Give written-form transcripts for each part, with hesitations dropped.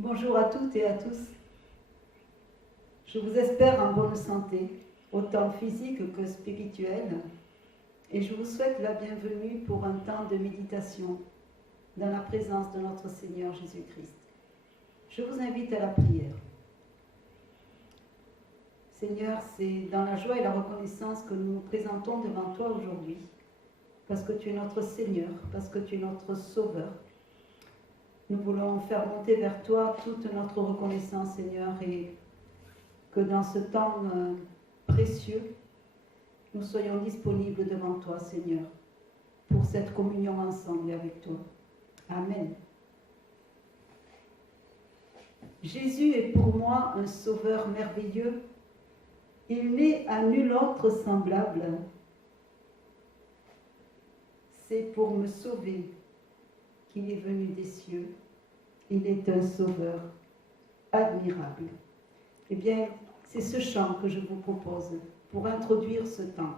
Bonjour à toutes et à tous. Je vous espère en bonne santé, autant physique que spirituelle, et je vous souhaite la bienvenue pour un temps de méditation dans la présence de notre Seigneur Jésus-Christ. Je vous invite à la prière. Seigneur, c'est dans la joie et la reconnaissance que nous nous présentons devant toi aujourd'hui, parce que tu es notre Seigneur, parce que tu es notre Sauveur. Nous voulons faire monter vers toi toute notre reconnaissance, Seigneur, et que dans ce temps précieux, nous soyons disponibles devant toi, Seigneur, pour cette communion ensemble et avec toi. Amen. Jésus est pour moi un sauveur merveilleux. Il n'est à nul autre semblable. C'est pour me sauver qu'il est venu des cieux. Il est un sauveur admirable. Eh bien, c'est ce chant que je vous propose pour introduire ce temps.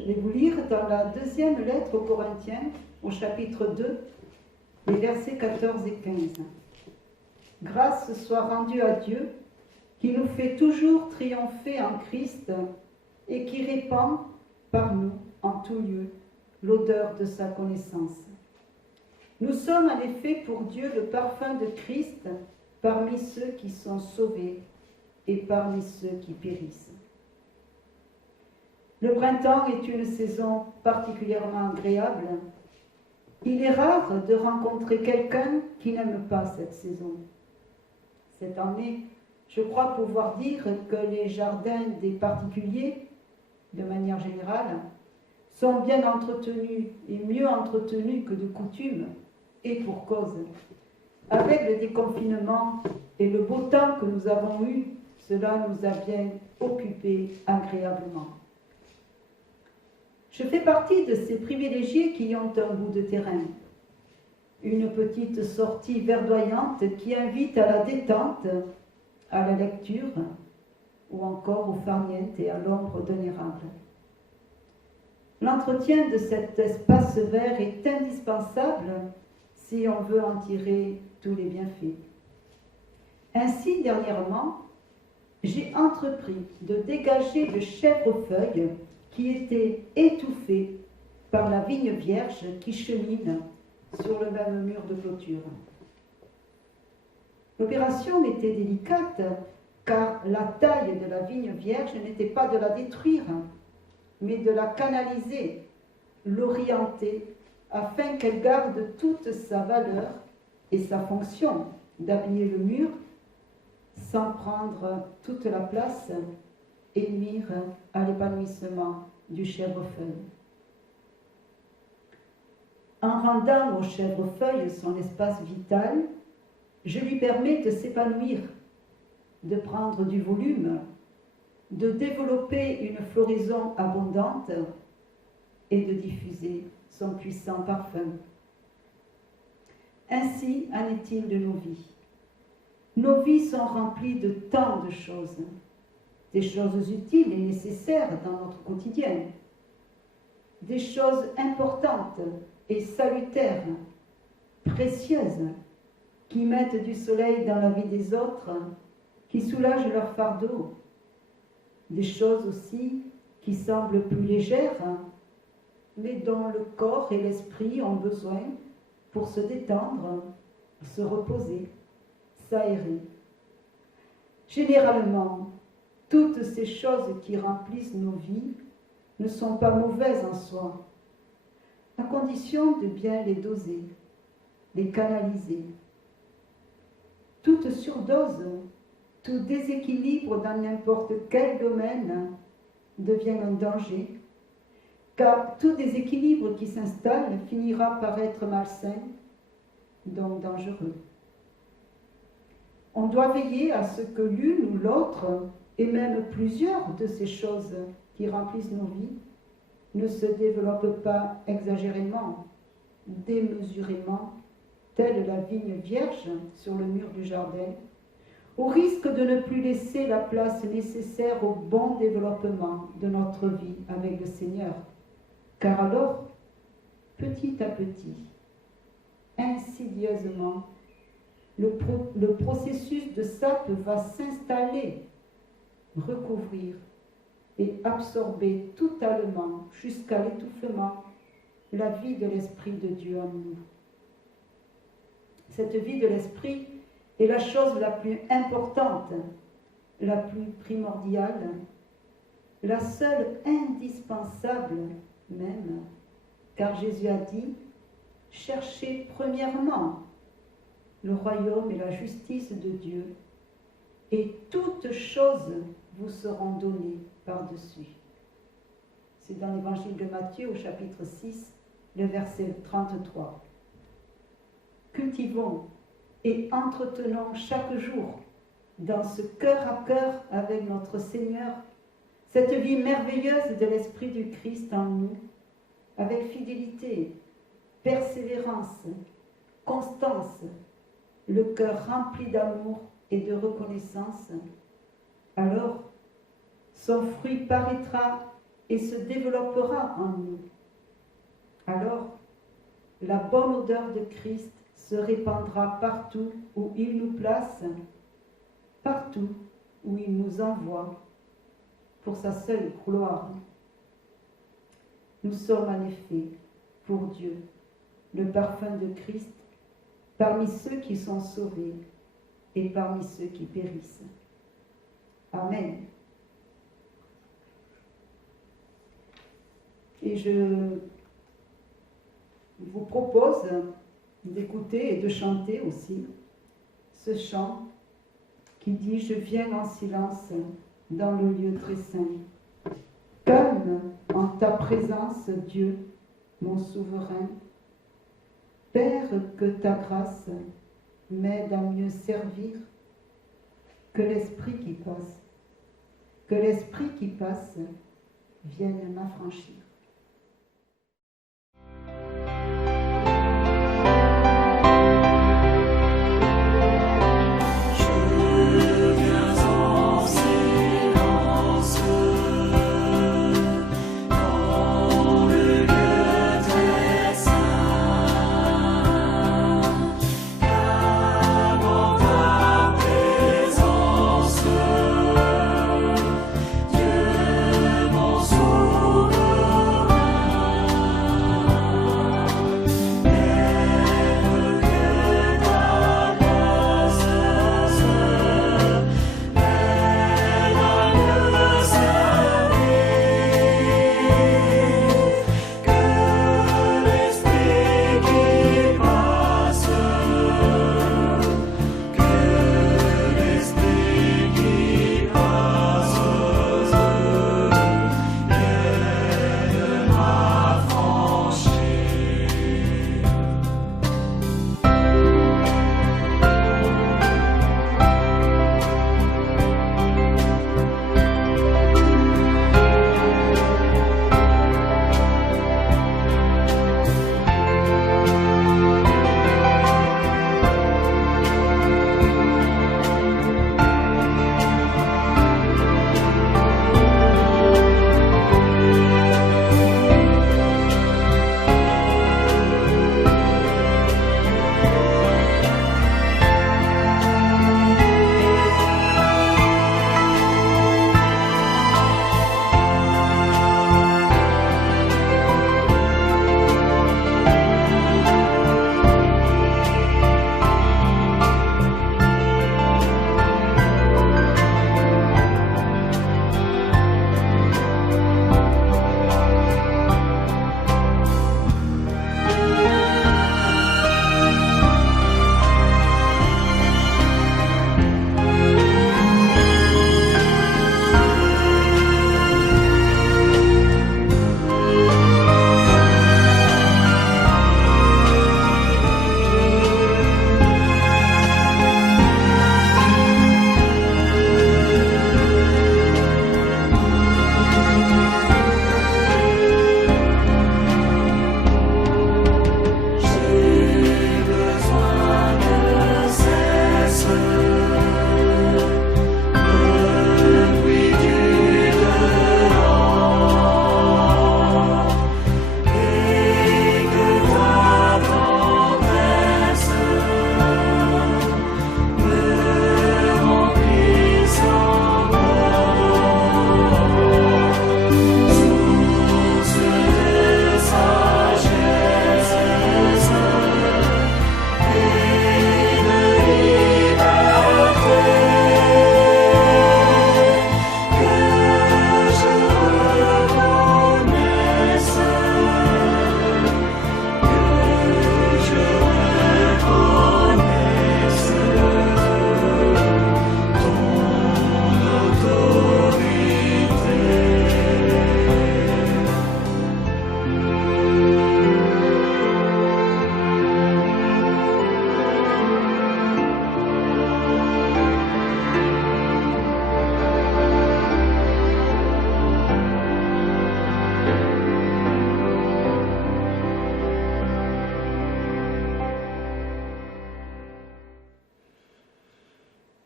Je vais vous lire dans la deuxième lettre aux Corinthiens, au chapitre 2, les versets 14 et 15. Grâce soit rendue à Dieu, qui nous fait toujours triompher en Christ et qui répand par nous en tout lieu l'odeur de sa connaissance. Nous sommes en effet pour Dieu le parfum de Christ parmi ceux qui sont sauvés et parmi ceux qui périssent. Le printemps est une saison particulièrement agréable. Il est rare de rencontrer quelqu'un qui n'aime pas cette saison. Cette année, je crois pouvoir dire que les jardins des particuliers, de manière générale, sont bien entretenus et mieux entretenus que de coutume, et pour cause. Avec le déconfinement et le beau temps que nous avons eu, cela nous a bien occupés agréablement. Je fais partie de ces privilégiés qui ont un bout de terrain. Une petite sortie verdoyante qui invite à la détente, à la lecture, ou encore au farniente et à l'ombre d'un érable. L'entretien de cet espace vert est indispensable si on veut en tirer tous les bienfaits. Ainsi, dernièrement, j'ai entrepris de dégager le chèvrefeuille qui était étouffé par la vigne vierge qui chemine sur le même mur de clôture. L'opération était délicate car la taille de la vigne vierge n'était pas de la détruire, mais de la canaliser, l'orienter, afin qu'elle garde toute sa valeur et sa fonction d'habiller le mur sans prendre toute la place et nuire à l'épanouissement du chèvrefeuille. En rendant au chèvrefeuille son espace vital, je lui permets de s'épanouir, de prendre du volume, de développer une floraison abondante et de diffuser son puissant parfum. Ainsi en est-il de nos vies. Nos vies sont remplies de tant de choses, des choses utiles et nécessaires dans notre quotidien, des choses importantes et salutaires, précieuses, qui mettent du soleil dans la vie des autres, qui soulagent leur fardeau, des choses aussi qui semblent plus légères, mais dont le corps et l'esprit ont besoin pour se détendre, se reposer, s'aérer. Généralement, toutes ces choses qui remplissent nos vies ne sont pas mauvaises en soi, à condition de bien les doser, les canaliser. Toute surdose, tout déséquilibre dans n'importe quel domaine devient un danger, car tout déséquilibre qui s'installe finira par être malsain, donc dangereux. On doit veiller à ce que l'une ou l'autre, et même plusieurs de ces choses qui remplissent nos vies, ne se développent pas exagérément, démesurément, telle la vigne vierge sur le mur du jardin, au risque de ne plus laisser la place nécessaire au bon développement de notre vie avec le Seigneur. Car alors, petit à petit, insidieusement, le processus de sape va s'installer, recouvrir et absorber totalement, jusqu'à l'étouffement, la vie de l'Esprit de Dieu en nous. Cette vie de l'Esprit est la chose la plus importante, la plus primordiale, la seule indispensable même, car Jésus a dit « Cherchez premièrement le royaume et la justice de Dieu, et toutes choses vous seront données par-dessus. » C'est dans l'évangile de Matthieu au chapitre 6, le verset 33. Cultivons et entretenons chaque jour dans ce cœur à cœur avec notre Seigneur cette vie merveilleuse de l'Esprit du Christ en nous, avec fidélité, persévérance, constance, le cœur rempli d'amour et de reconnaissance. Alors, son fruit paraîtra et se développera en nous. Alors, la bonne odeur de Christ se répandra partout où il nous place, partout où il nous envoie, pour sa seule gloire. Nous sommes en effet, pour Dieu, le parfum de Christ parmi ceux qui sont sauvés et parmi ceux qui périssent. Amen. Et je vous propose d'écouter et de chanter aussi ce chant qui dit « Je viens en silence dans le lieu très saint. Calme en ta présence, Dieu, mon souverain. Père, que ta grâce m'aide à mieux servir, que l'esprit qui passe vienne m'affranchir. »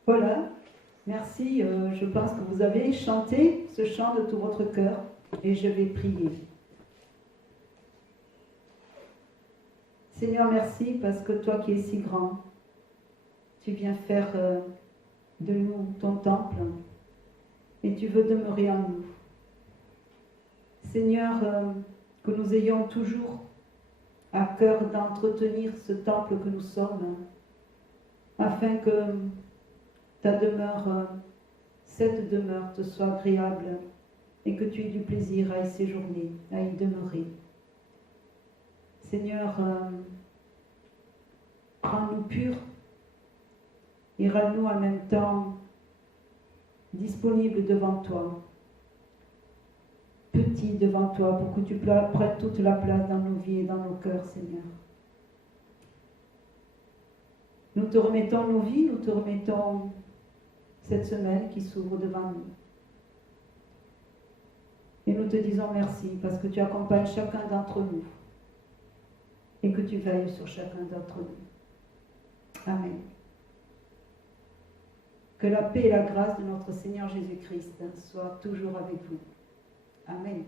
Voilà, merci. Je pense que vous avez chanté ce chant de tout votre cœur. et je vais prier. Seigneur, merci parce que toi qui es si grand, tu viens faire de nous ton temple et tu veux demeurer en nous. Seigneur, que nous ayons toujours à cœur d'entretenir ce temple que nous sommes, afin que ta demeure, cette demeure te soit agréable et que tu aies du plaisir à y séjourner, à y demeurer. Seigneur, rends-nous purs et rends-nous en même temps disponibles devant toi, petits devant toi, pour que tu prennes toute la place dans nos vies et dans nos cœurs, Seigneur. Nous te remettons nos vies, nous te remettons cette semaine qui s'ouvre devant nous. Et nous te disons merci parce que tu accompagnes chacun d'entre nous et que tu veilles sur chacun d'entre nous. Amen. Que la paix et la grâce de notre Seigneur Jésus-Christ soient toujours avec vous. Amen.